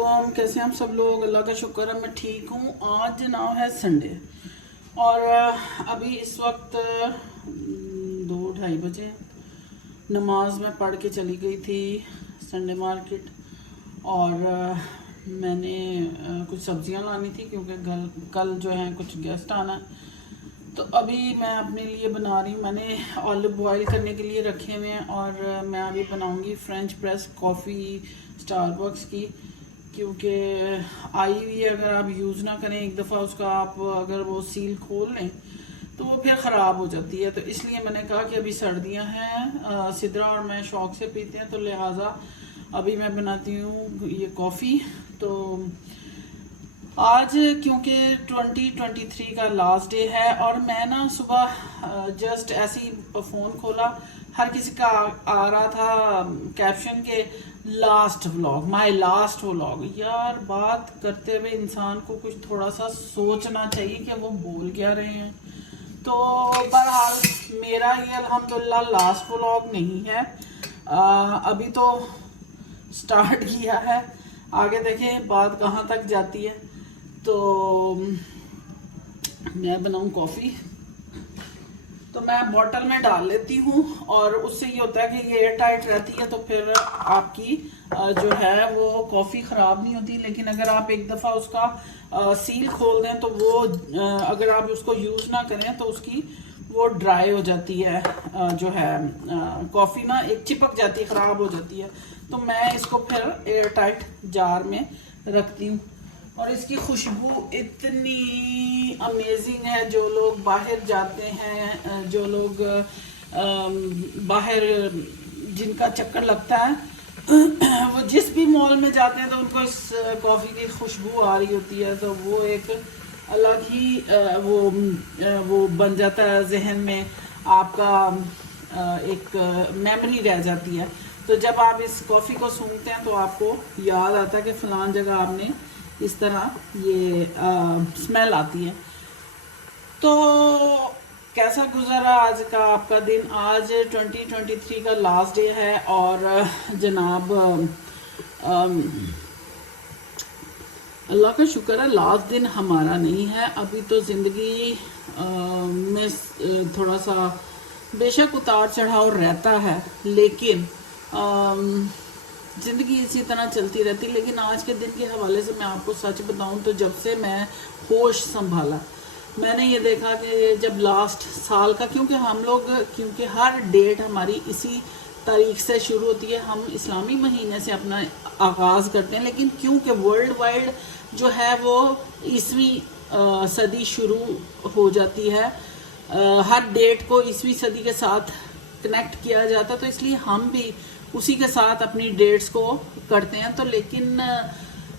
वालेकुम। कैसे हैं आप सब लोग? अल्लाह का शुक्र है मैं ठीक हूँ। आज जनाब है संडे और अभी इस वक्त 2-2:30 बजे नमाज में पढ़ के चली गई थी संडे मार्केट और मैंने कुछ सब्जियां लानी थी क्योंकि कल जो है कुछ गेस्ट आना है। तो अभी मैं अपने लिए बना रही हूँ। मैंने ऑलिव बॉयल करने के लिए रखे हुए हैं और मैं अभी बनाऊँगी फ्रेंच प्रेस कॉफ़ी स्टारबक्स की, क्योंकि आई हुई अगर आप यूज़ ना करें एक दफ़ा उसका, आप अगर वो सील खोल लें तो वो फिर ख़राब हो जाती है। तो इसलिए मैंने कहा कि अभी सर्दियाँ हैं, सिद्रा और मैं शौक़ से पीते हैं, तो लिहाजा अभी मैं बनाती हूँ ये कॉफ़ी। तो आज क्योंकि 2023 का लास्ट डे है और मैं ना सुबह जस्ट ऐसे ही फ़ोन खोला, हर किसी का आ रहा था कैप्शन के last vlog, my last vlog. यार बात करते हुए इंसान को कुछ थोड़ा सा सोचना चाहिए कि वो बोल क्या रहे हैं। तो बहरहाल मेरा ये अल्हम्दुलिल्लाह लास्ट व्लॉग नहीं है, अभी तो स्टार्ट किया है, आगे देखें बात कहाँ तक जाती है। तो मैं बनाऊं कॉफ़ी, तो मैं बॉटल में डाल लेती हूँ और उससे ये होता है कि ये एयर टाइट रहती है, तो फिर आपकी जो है वो कॉफ़ी ख़राब नहीं होती। लेकिन अगर आप एक दफ़ा उसका सील खोल दें तो वो अगर आप उसको यूज़ ना करें तो उसकी वो ड्राई हो जाती है, जो है कॉफ़ी ना एक चिपक जाती है, ख़राब हो जाती है। तो मैं इसको फिर एयर टाइट जार में रखती हूँ और इसकी खुशबू इतनी अमेजिंग है। जो लोग बाहर जाते हैं, जो लोग बाहर जिनका चक्कर लगता है वो जिस भी मॉल में जाते हैं तो उनको इस कॉफ़ी की खुशबू आ रही होती है, तो वो एक अलग ही वो बन जाता है जहन में, आपका एक मेमोरी रह जाती है। तो जब आप इस कॉफ़ी को सूंघते हैं तो आपको याद आता है कि फ़लान जगह आपने इस तरह ये स्मेल आती है। तो कैसा गुजरा आज का आपका दिन? आज 2023 का लास्ट डे है और जनाब अल्लाह का शुक्र है लास्ट दिन हमारा नहीं है। अभी तो ज़िंदगी में थोड़ा सा बेशक उतार चढ़ाव रहता है, लेकिन ज़िंदगी इसी तरह चलती रहती। लेकिन आज के दिन के हवाले से मैं आपको सच बताऊं तो जब से मैं होश संभाला मैंने ये देखा कि जब लास्ट साल का, क्योंकि हर डेट हमारी इसी तारीख से शुरू होती है, हम इस्लामी महीने से अपना आगाज़ करते हैं, लेकिन क्योंकि वर्ल्ड वाइड जो है वो 20वीं सदी शुरू हो जाती है, हर डेट को 20वीं सदी के साथ कनेक्ट किया जाता है, तो इसलिए हम भी उसी के साथ अपनी डेट्स को करते हैं। तो लेकिन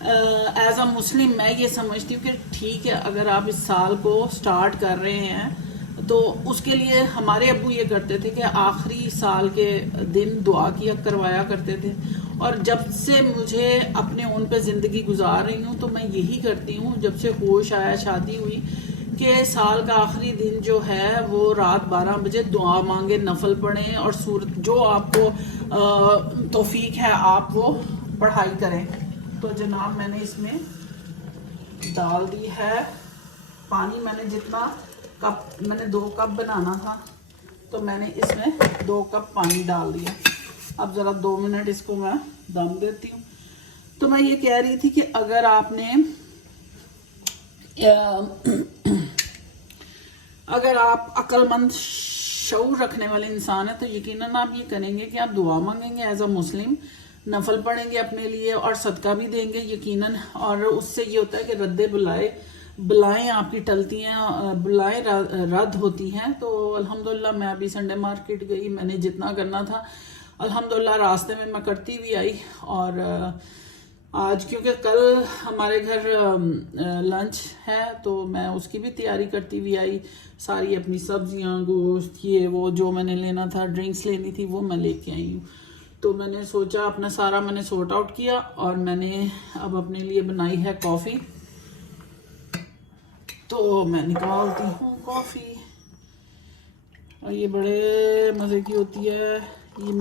एज अ मुस्लिम मैं ये समझती हूँ कि ठीक है, अगर आप इस साल को स्टार्ट कर रहे हैं तो उसके लिए हमारे अब्बू ये करते थे कि आखिरी साल के दिन दुआ किया करवाया करते थे। और जब से मुझे अपने ओन पे ज़िंदगी गुजार रही हूँ तो मैं यही करती हूँ, जब से होश आया, शादी हुई, कि साल का आखिरी दिन जो है वो रात 12 बजे दुआ मांगे, नफल पढ़ें और सूरत जो आपको तौफीक है आप वो पढ़ाई करें। तो जनाब मैंने इसमें डाल दी है पानी। मैंने जितना कप, मैंने 2 कप बनाना था तो मैंने इसमें 2 कप पानी डाल दिया। अब ज़रा 2 मिनट इसको मैं दम देती हूँ। तो मैं ये कह रही थी कि अगर आपने अगर आप अक्लमंद शऊर रखने वाले इंसान है तो यकीनन आप ये करेंगे कि आप दुआ मांगेंगे एज अ मुस्लिम, नफल पढ़ेंगे अपने लिए और सदका भी देंगे यकीनन। और उससे ये होता है कि रद्दे बुलाएं आपकी टलती हैं, बुलाएं रद्द होती हैं। तो अल्हम्दुलिल्लाह मैं अभी संडे मार्केट गई, मैंने जितना करना था अल्हम्दुलिल्लाह रास्ते में मैं करती भी आई। और आज क्योंकि कल हमारे घर लंच है तो मैं उसकी भी तैयारी करती हुई आई, सारी अपनी सब्जियां, गोश्त, ये वो जो मैंने लेना था, ड्रिंक्स लेनी थी, वो मैं लेके आई हूँ। तो मैंने सोचा अपना सारा मैंने सॉर्ट आउट किया और मैंने अब अपने लिए बनाई है कॉफ़ी। तो मैं निकालती हूँ कॉफ़ी और ये बड़े मज़े की होती है। ये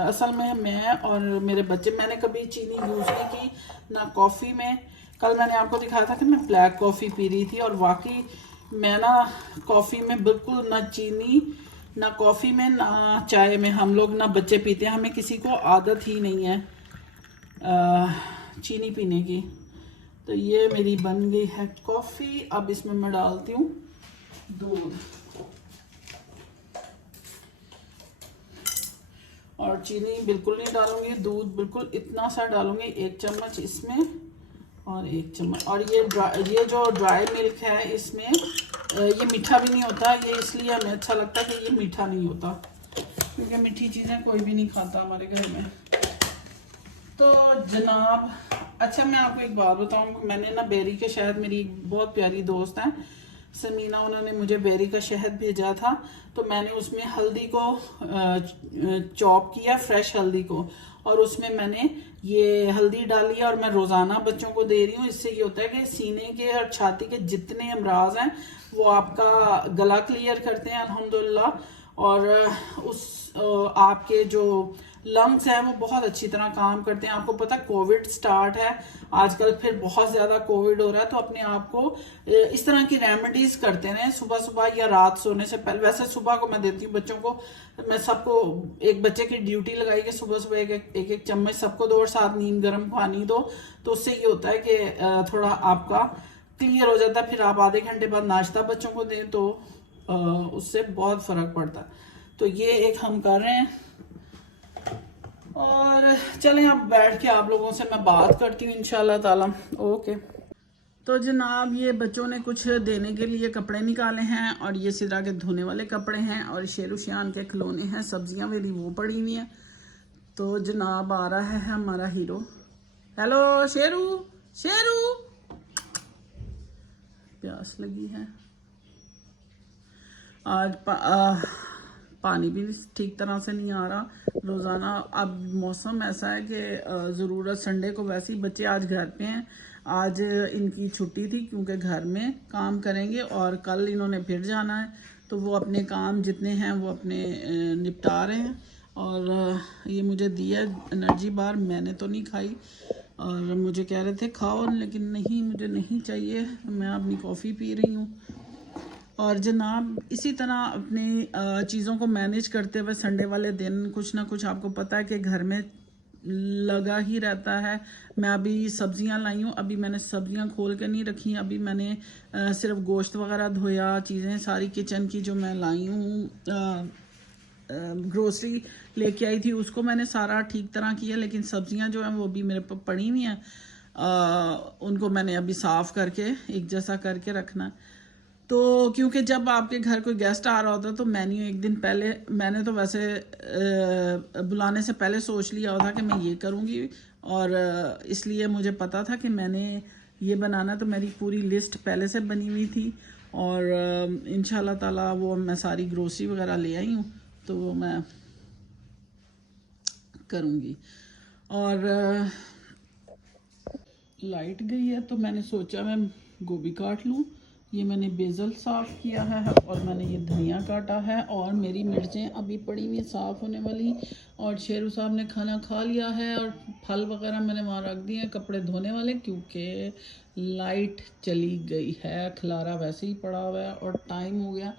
असल में मैं और मेरे बच्चे, मैंने कभी चीनी यूज़ नहीं की ना कॉफ़ी में। कल मैंने आपको दिखाया था कि मैं ब्लैक कॉफ़ी पी रही थी, और वाकई मैं ना कॉफ़ी में बिल्कुल ना चीनी, ना कॉफ़ी में, ना चाय में, हम लोग ना बच्चे पीते हैं, हमें किसी को आदत ही नहीं है चीनी पीने की। तो ये मेरी बन गई है कॉफ़ी। अब इसमें मैं डालती हूँ दूध, और चीनी बिल्कुल नहीं डालूंगी, दूध बिल्कुल इतना सा डालूंगी, 1 चम्मच इसमें और 1 चम्मच। और ये जो ड्राई मिल्क है इसमें ये मीठा भी नहीं होता, ये इसलिए हमें अच्छा लगता है कि ये मीठा नहीं होता, क्योंकि मीठी चीज़ें कोई भी नहीं खाता हमारे घर में। तो जनाब, अच्छा मैं आपको एक बात बताऊँ, मैंने ना बेरी के शहद, मेरी बहुत प्यारी दोस्त है समीना, उन्होंने मुझे बेरी का शहद भेजा था, तो मैंने उसमें हल्दी को चॉप किया, फ्रेश हल्दी को, और उसमें मैंने ये हल्दी डाली है, और मैं रोज़ाना बच्चों को दे रही हूँ। इससे ये होता है कि सीने के और छाती के जितने अमराज हैं वो आपका गला क्लियर करते हैं अल्हम्दुलिल्लाह, और आपके जो लंग्स हैं वो बहुत अच्छी तरह काम करते हैं। आपको पता कोविड स्टार्ट है आजकल, फिर बहुत ज़्यादा कोविड हो रहा है, तो अपने आप को इस तरह की रेमेडीज करते रहें सुबह सुबह या रात सोने से पहले। वैसे सुबह को मैं देती हूँ बच्चों को, मैं सबको एक बच्चे की ड्यूटी लगाई कि सुबह सुबह एक चम्मच सबको दो, और साथ नीम गर्म पानी दो, तो उससे ये होता है कि थोड़ा आपका क्लियर हो जाता है। फिर आप आधे घंटे बाद नाश्ता बच्चों को दें तो उससे बहुत फ़र्क पड़ता है। तो ये एक हम कर रहे हैं, और चलें अब बैठ के आप लोगों से मैं बात करती हूँ इंशाल्लाह ताला। ओके। तो जनाब, ये बच्चों ने कुछ देने के लिए कपड़े निकाले हैं, और ये सिद्रा के धोने वाले कपड़े हैं, और शेरू शियान के खिलौने हैं, सब्जियां मेरी वो पड़ी हुई हैं। तो जनाब आ रहा है हमारा हीरो। हेलो शेरू, शेरू, प्यास लगी है। आज पानी भी ठीक तरह से नहीं आ रहा रोज़ाना। अब मौसम ऐसा है कि ज़रूरत, संडे को वैसे ही बच्चे आज घर पे हैं, आज इनकी छुट्टी थी क्योंकि घर में काम करेंगे, और कल इन्होंने फिर जाना है, तो वो अपने काम जितने हैं वो अपने निपटा रहे हैं। और ये मुझे दिया एनर्जी बार, मैंने तो नहीं खाई, और मुझे कह रहे थे खाओ, लेकिन नहीं, मुझे नहीं चाहिए, मैं अपनी कॉफ़ी पी रही हूँ। और जनाब, इसी तरह अपनी चीज़ों को मैनेज करते हुए संडे वाले दिन कुछ ना कुछ, आपको पता है कि घर में लगा ही रहता है। मैं अभी सब्जियां लाई हूँ, अभी मैंने सब्जियां खोल के नहीं रखी, अभी मैंने सिर्फ गोश्त वगैरह धोया, चीज़ें सारी किचन की जो मैं लाई हूँ, ग्रोसरी लेके आई थी उसको मैंने सारा ठीक तरह किया, लेकिन सब्जियां जो हैं वो भी मेरे पर पड़ी हुई हैं, उनको मैंने अभी साफ़ करके एक जैसा करके रखना। तो क्योंकि जब आपके घर कोई गेस्ट आ रहा होता है तो मेन्यू एक दिन पहले, मैंने तो वैसे बुलाने से पहले सोच लिया होता कि मैं ये करूँगी, और इसलिए मुझे पता था कि मैंने ये बनाना, तो मेरी पूरी लिस्ट पहले से बनी हुई थी, और इंशाल्लाह ताला वो मैं सारी ग्रोसरी वगैरह ले आई हूँ, तो वो मैं करूँगी। और लाइट गई है तो मैंने सोचा मैं गोभी काट लूँ। ये मैंने बेसल साफ़ किया है, और मैंने ये धनिया काटा है, और मेरी मिर्चें अभी पड़ी हुई साफ़ होने वाली, और शेरू साहब ने खाना खा लिया है, और फल वगैरह मैंने वहाँ रख दिए हैं कपड़े धोने वाले, क्योंकि लाइट चली गई है, खलारा वैसे ही पड़ा हुआ है, और टाइम हो गया।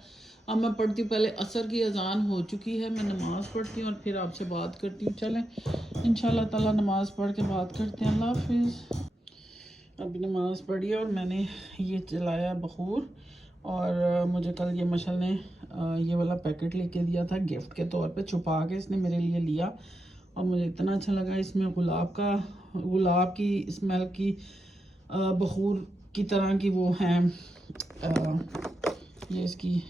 अब मैं पढ़ती हूँ, पहले असर की अजान हो चुकी है, मैं नमाज़ पढ़ती हूँ और फिर आपसे बात करती हूँ। चलें इंशाल्लाह ताला नमाज़ पढ़ के बात करते हैं। अल्लाह हाफिज़। अभी नमाज़ पढ़ी और मैंने ये चलाया बखूर, और मुझे कल ये मशल ने ये वाला पैकेट लेके दिया था गिफ्ट के तौर पे, छुपा के इसने मेरे लिए लिया, और मुझे इतना अच्छा लगा। इसमें गुलाब की स्मेल की बखूर की तरह की वो हैं, ये इसकी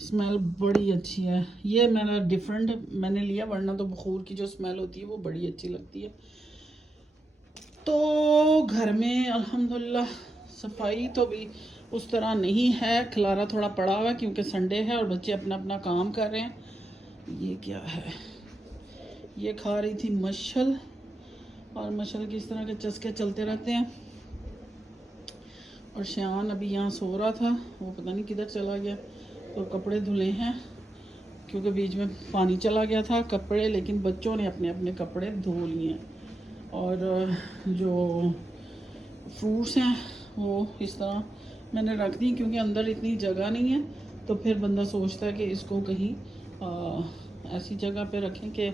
स्मेल बड़ी अच्छी है। ये मैंने डिफरेंट मैंने लिया, वरना तो बखूर की जो स्मेल होती है वो बड़ी अच्छी लगती है। तो घर में अल्हम्दुलिल्लाह सफाई तो भी उस तरह नहीं है, खलारा थोड़ा पड़ा हुआ है क्योंकि संडे है और बच्चे अपना अपना काम कर रहे हैं। ये क्या है, ये खा रही थी मशल, और मशल की इस तरह के चस्के चलते रहते हैं। और शान अभी यहाँ सो रहा था, वो पता नहीं किधर चला गया। तो कपड़े धुले हैं, क्योंकि बीच में पानी चला गया था कपड़े, लेकिन बच्चों ने अपने अपने कपड़े धो लिए हैं। और जो फ्रूट्स हैं वो इस तरह मैंने रख दी, क्योंकि अंदर इतनी जगह नहीं है, तो फिर बंदा सोचता है कि इसको कहीं ऐसी जगह पे रखें कि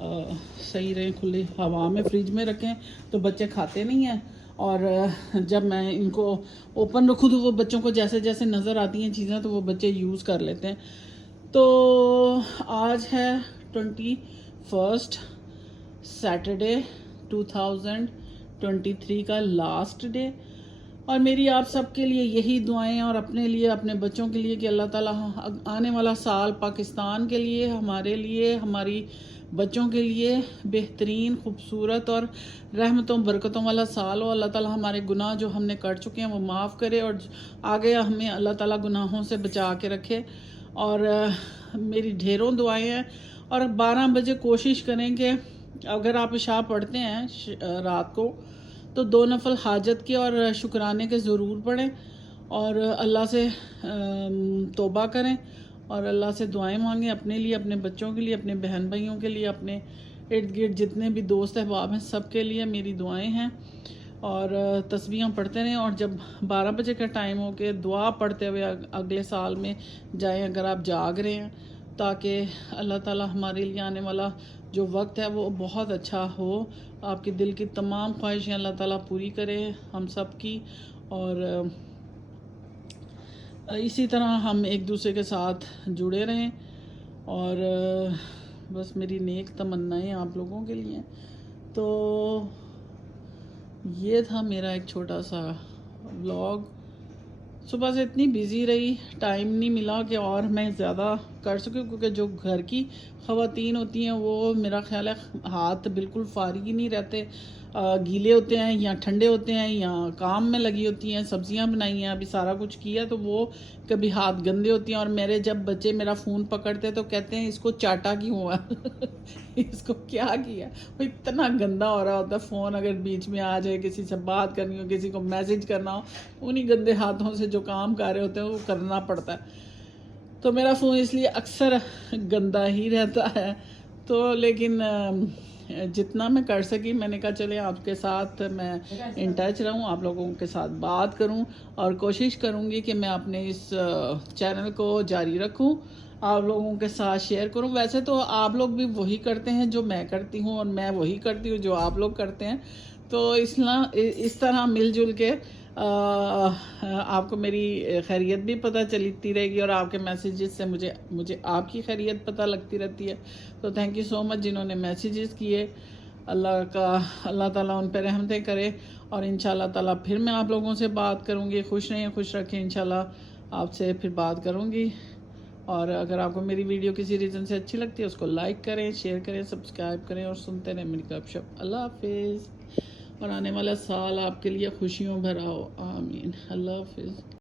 सही रहे, खुली हवा में। फ्रिज में रखें तो बच्चे खाते नहीं हैं, और जब मैं इनको ओपन रखूँ तो वो बच्चों को जैसे जैसे नज़र आती हैं चीज़ें तो वो बच्चे यूज़ कर लेते हैं। तो आज है 21 सैटरडे 2023 का लास्ट डे, और मेरी आप सबके लिए यही दुआएं, और अपने लिए, अपने बच्चों के लिए, कि अल्लाह ताला आने वाला साल पाकिस्तान के लिए, हमारे लिए, हमारी बच्चों के लिए बेहतरीन, खूबसूरत और रहमतों बरकतों वाला साल हो। अल्लाह ताला हमारे गुनाह जो हमने कर चुके हैं वो माफ़ करे, और आगे हमें अल्लाह ताला गुनाहों से बचा के रखे। और मेरी ढेरों दुआएं हैं। और 12 बजे कोशिश करें कि अगर आप इशा पढ़ते हैं रात को, तो 2 नफल हाजत के और शुक्राने के ज़रूर पढ़ें, और अल्लाह से तौबा करें, और अल्लाह से दुआएं मांगें अपने लिए, अपने बच्चों के लिए, अपने बहन भाइयों के लिए, अपने इर्द गिर्द जितने भी दोस्त अहबाब हैं सब के लिए मेरी दुआएं हैं। और तस्बीहां पढ़ते रहें, और जब 12 बजे का टाइम हो के दुआ पढ़ते हुए अगले साल में जाएं अगर आप जाग रहे हैं, ताकि अल्लाह ताला हमारे लिए आने वाला जो वक्त है वो बहुत अच्छा हो। आपके दिल की तमाम ख्वाहिशें अल्लाह ताला पूरी करे हम सब की, और इसी तरह हम एक दूसरे के साथ जुड़े रहें। और बस मेरी नेक तमन्नाएं आप लोगों के लिए। तो ये था मेरा एक छोटा सा व्लॉग। सुबह से इतनी बिज़ी रही, टाइम नहीं मिला कि और मैं ज़्यादा कर सकूं, क्योंकि जो घर की ख़वातीन होती हैं वो मेरा ख्याल है हाथ बिल्कुल फारिग ही नहीं रहते, गीले होते हैं या ठंडे होते हैं या काम में लगी होती हैं, सब्जियां बनाई हैं, अभी सारा कुछ किया, तो वो कभी हाथ गंदे होती हैं। और मेरे जब बच्चे मेरा फ़ोन पकड़ते तो कहते हैं इसको चाटा क्यों हुआ इसको क्या किया। वो इतना गंदा हो रहा होता है फ़ोन, अगर बीच में आ जाए, किसी से बात करनी हो, किसी को मैसेज करना हो, उन्हीं गंदे हाथों से जो काम कर रहे होते हैं वो करना पड़ता है। तो मेरा फ़ोन इसलिए अक्सर गंदा ही रहता है। तो लेकिन जितना मैं कर सकी, मैंने कहा चले आपके साथ मैं इन टच रहूं, आप लोगों के साथ बात करूं, और कोशिश करूंगी कि मैं अपने इस चैनल को जारी रखूं, आप लोगों के साथ शेयर करूं। वैसे तो आप लोग भी वही करते हैं जो मैं करती हूं, और मैं वही करती हूं जो आप लोग करते हैं। तो इस तरह मिलजुल के आपको मेरी खैरियत भी पता चलती रहेगी, और आपके मैसेजेस से मुझे आपकी खैरियत पता लगती रहती है। तो थैंक यू सो मच जिन्होंने मैसेजेस किए। अल्लाह ताला उन पर रहमतें करे, और इंशाल्लाह ताला फिर मैं आप लोगों से बात करूँगी। खुश रहें, खुश रखें, इंशाल्लाह आपसे फिर बात करूँगी। और अगर आपको मेरी वीडियो किसी रीज़न से अच्छी लगती है उसको लाइक करें, शेयर करें, सब्सक्राइब करें, और सुनते रहें मेरी गपशप। अल्लाह हाफिज़, और आने वाला साल आपके लिए खुशियों भरा हो, आमीन। अल्लाह हाफिज़।